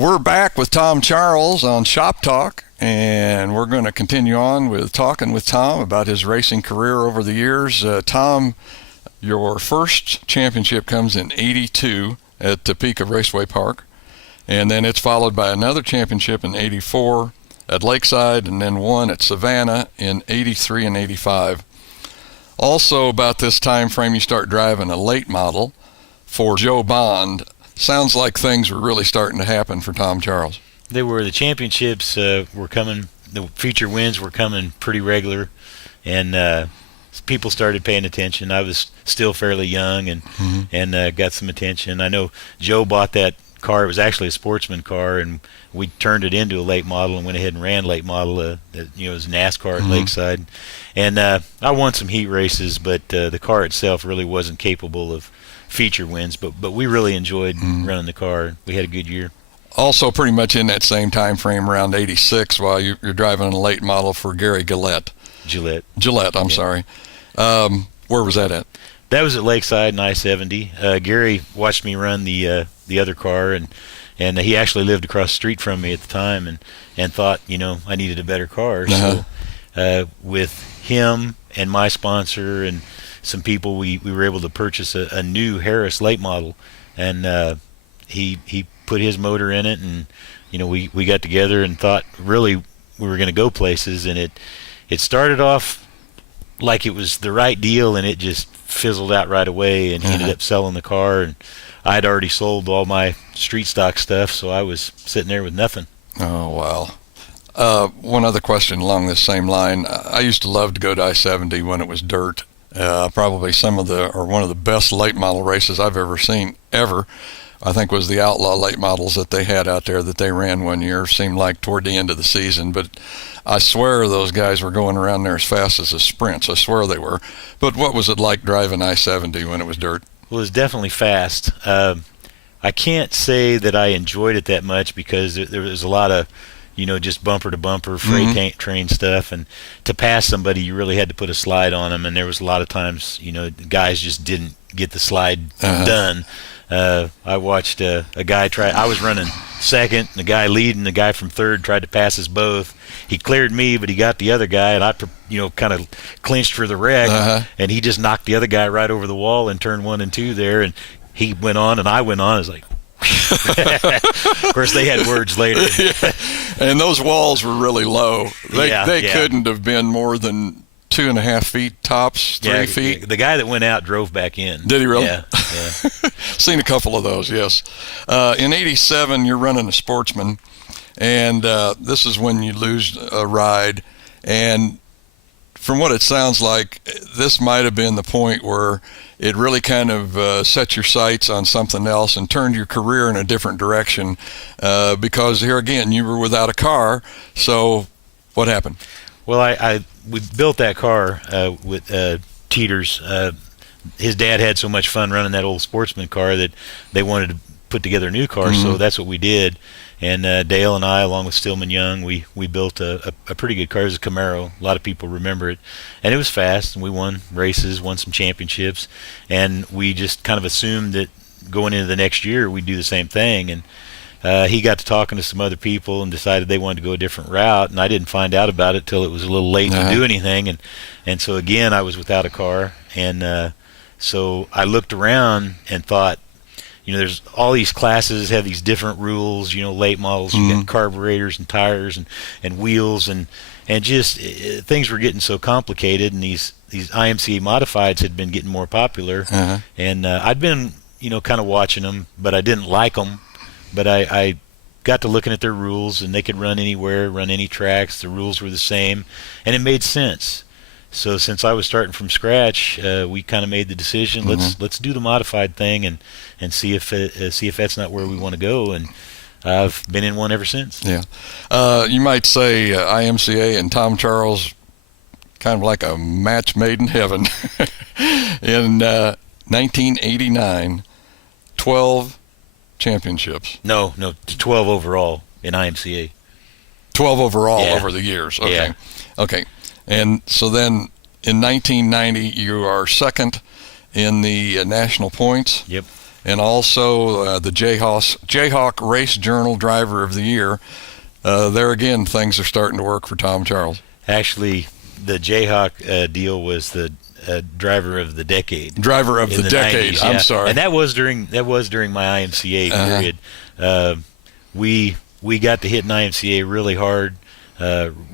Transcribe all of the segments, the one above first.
We're back with Tom Charles on Shop Talk, and we're going to continue on with talking with Tom about his racing career over the years. Tom, your first championship comes in '82 at Topeka Raceway Park, and then it's followed by another championship in '84 at Lakeside, and then one at Savannah in '83 and '85. Also, about this time frame, you start driving a late model for Joe Bond. Sounds like things were really starting to happen for Tom Charles. They were. The championships were coming. The feature wins were coming pretty regular, and people started paying attention. I was still fairly young and got some attention. I know Joe bought that car. It was actually a sportsman car, and we turned it into a late model and went ahead and ran late model. It was NASCAR at Lakeside, and I won some heat races, but the car itself really wasn't capable of feature wins, but we really enjoyed running the car. We had a good year. Also pretty much in that same time frame, around '86, while you're driving a late model for Gary Gillette, I'm sorry. Where was that at? That was at Lakeside in I-70. Gary watched me run the other car, and he actually lived across the street from me at the time, and thought, I needed a better car. So with him and my sponsor and some people, we were able to purchase a new Harris late model, and he put his motor in it, and we got together and thought really we were going to go places, and it started off like it was the right deal, and it just fizzled out right away, and he ended up selling the car, and I'd already sold all my street stock stuff, so I was sitting there with nothing. Oh, wow. One other question along this same line. I used to love to go to I-70 when it was dirt. Probably one of the best late model races I've ever seen, ever. I think was the Outlaw late models that they had out there that they ran one year. Seemed like toward the end of the season, but I swear those guys were going around there as fast as the sprints. I swear they were. But what was it like driving I-70 when it was dirt? Well, it was definitely fast. I can't say that I enjoyed it that much because there was a lot of, just bumper to bumper freight train stuff, and to pass somebody you really had to put a slide on them, and there was a lot of times guys just didn't get the slide done. I watched a guy try. I was running second, and the guy leading, the guy from third tried to pass us both. He cleared me, but he got the other guy, and I kind of clinched for the wreck, and he just knocked the other guy right over the wall in turn 1 and 2 there, and he went on and I went on. I was like, of course, they had words later. And those walls were really low. They couldn't have been more than 2.5 feet tops, 3 feet. The guy that went out drove back in. Did he really? Yeah. Seen a couple of those, yes. In '87, you're running a Sportsman, and this is when you lose a ride. And from what it sounds like, this might have been the point where it really kind of set your sights on something else and turned your career in a different direction, because here again, you were without a car. So what happened? Well, we built that car with Teeters. His dad had so much fun running that old Sportsman car that they wanted to put together a new car, so that's what we did. And Dale and I, along with Stillman Young, we built a pretty good car. It was a Camaro. A lot of people remember it. And it was fast, and we won races, won some championships. And we just kind of assumed that going into the next year, we'd do the same thing. And he got to talking to some other people and decided they wanted to go a different route. And I didn't find out about it till it was a little late to do anything. And so, again, I was without a car. And so I looked around and thought, there's all these classes have these different rules, late models, you got carburetors and tires and wheels, and just things were getting so complicated, and these IMCA modifieds had been getting more popular. And I'd been, kind of watching them, but I didn't like them. But I got to looking at their rules, and they could run anywhere, run any tracks. The rules were the same, and it made sense. So since I was starting from scratch, we kind of made the decision, let's do the modified thing and see if that's not where we want to go. And I've been in one ever since. Yeah, you might say IMCA and Tom Charles, kind of like a match made in heaven. In 1989, 12 championships. No, 12 overall in IMCA. 12 overall over the years. Okay. Yeah. Okay. And so then in 1990, you are second in the national points. Yep. and also the Jayhawk Race Journal Driver of the Year. There again, things are starting to work for Tom Charles. Actually, the Jayhawk deal was the driver of the decade. Driver of the decade. 90s, I'm sorry. And that was during my IMCA period. We got to hit an IMCA really hard.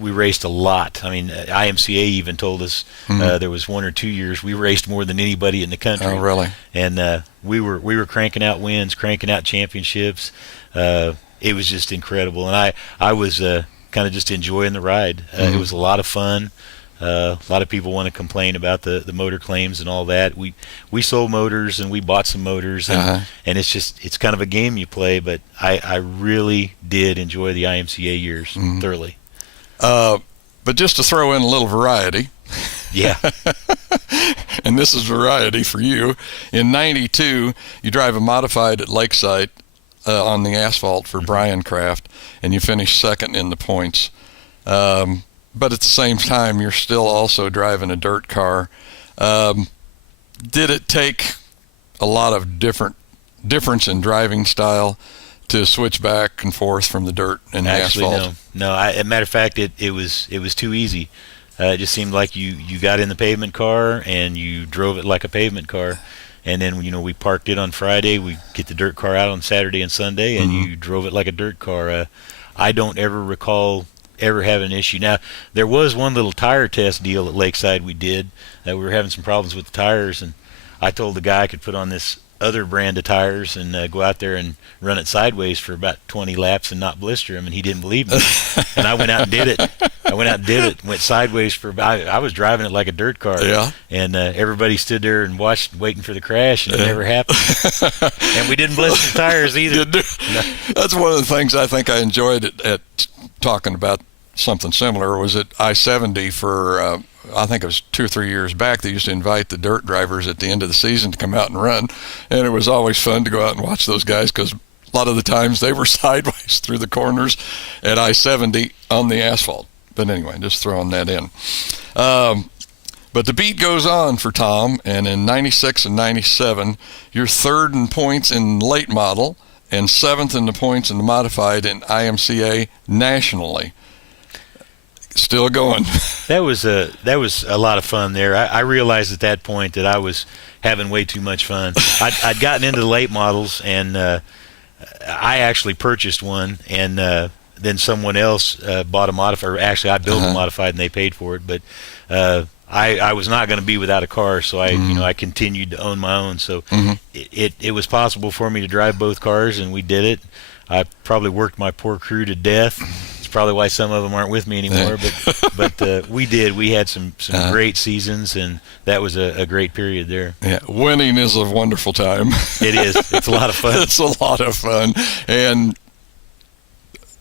We raced a lot. I mean, IMCA even told us there was 1 or 2 years we raced more than anybody in the country. Oh, really? And we were cranking out wins, cranking out championships. It was just incredible, and I was kind of just enjoying the ride. It was a lot of fun. A lot of people want to complain about the motor claims and all that. We sold motors and we bought some motors, and it's kind of a game you play. But I really did enjoy the IMCA years thoroughly. But just to throw in a little variety. Yeah. And this is variety for you. In 92, you drive a modified at Lakeside on the asphalt for Brian Kraft, and you finish second in the points. But at the same time, you're still also driving a dirt car. Did it take a lot of difference in driving style to switch back and forth from the dirt and the asphalt? Actually, no. As a matter of fact, it was too easy. It just seemed like you got in the pavement car and you drove it like a pavement car. And then, we parked it on Friday. We get the dirt car out on Saturday and Sunday, and you drove it like a dirt car. I don't ever recall ever having an issue. Now, there was one little tire test deal at Lakeside we did. We were having some problems with the tires, and I told the guy I could put on this other brand of tires and go out there and run it sideways for about 20 laps and not blister him, and he didn't believe me. And I went out and did it. Went sideways for about, I was driving it like a dirt car. Yeah. And everybody stood there and watched, waiting for the crash, and it never happened. And we didn't blister the tires either. No. That's one of the things I think I enjoyed at talking about something similar was at I-70 for I think it was 2 or 3 years back. They used to invite the dirt drivers at the end of the season to come out and run, and it was always fun to go out and watch those guys because a lot of the times they were sideways through the corners at I-70 on the asphalt. But anyway, just throwing that in. But the beat goes on for Tom, and in 96 and 97, you're third in points in late model and seventh in the points in the modified in IMCA nationally. Still going. That was a lot of fun there. I realized at that point that I was having way too much fun. I'd gotten into the late models, and I actually purchased one, and then someone else bought a modified. Or actually, I built a modified, and they paid for it. But I was not going to be without a car, so I continued to own my own. So it was possible for me to drive both cars, and we did it. I probably worked my poor crew to death. Probably why some of them aren't with me anymore, but we did. We had some great seasons, and that was a great period there. Yeah, winning is a wonderful time. It is. It's a lot of fun. It's a lot of fun, and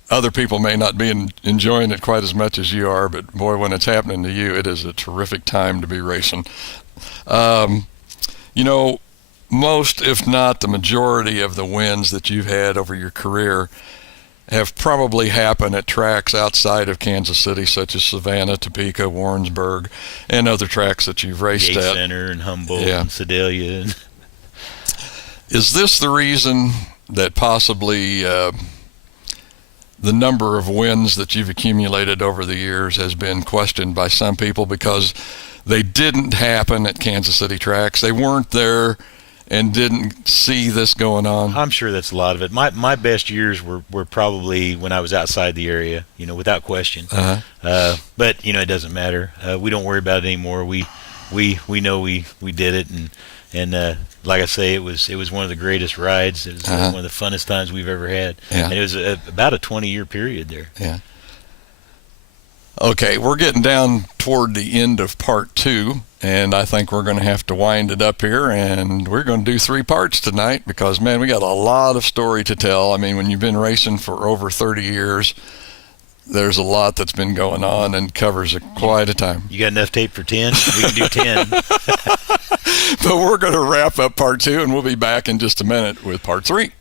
other people may not be enjoying it quite as much as you are, but boy, when it's happening to you, it is a terrific time to be racing. Most, if not the majority of the wins that you've had over your career have probably happened at tracks outside of Kansas City, such as Savannah, Topeka, Warrensburg, and other tracks that you've raced Yates at. Center and Humboldt and Sedalia. Is this the reason that possibly the number of wins that you've accumulated over the years has been questioned by some people because they didn't happen at Kansas City tracks? They weren't there and didn't see this going on? I'm sure that's a lot of it. My best years were probably when I was outside the area, without question. But it doesn't matter. We don't worry about it anymore. We know we did it, and like I say, it was one of the greatest rides. It was one of the funnest times we've ever had. Yeah. And it was about a 20-year period there. Yeah. Okay, we're getting down toward the end of part 2, and I think we're going to have to wind it up here, and we're going to do 3 parts tonight because, man, we got a lot of story to tell. I mean, when you've been racing for over 30 years, there's a lot that's been going on and covers quite a time. You got enough tape for 10? We can do 10. But we're going to wrap up part 2, and we'll be back in just a minute with part 3.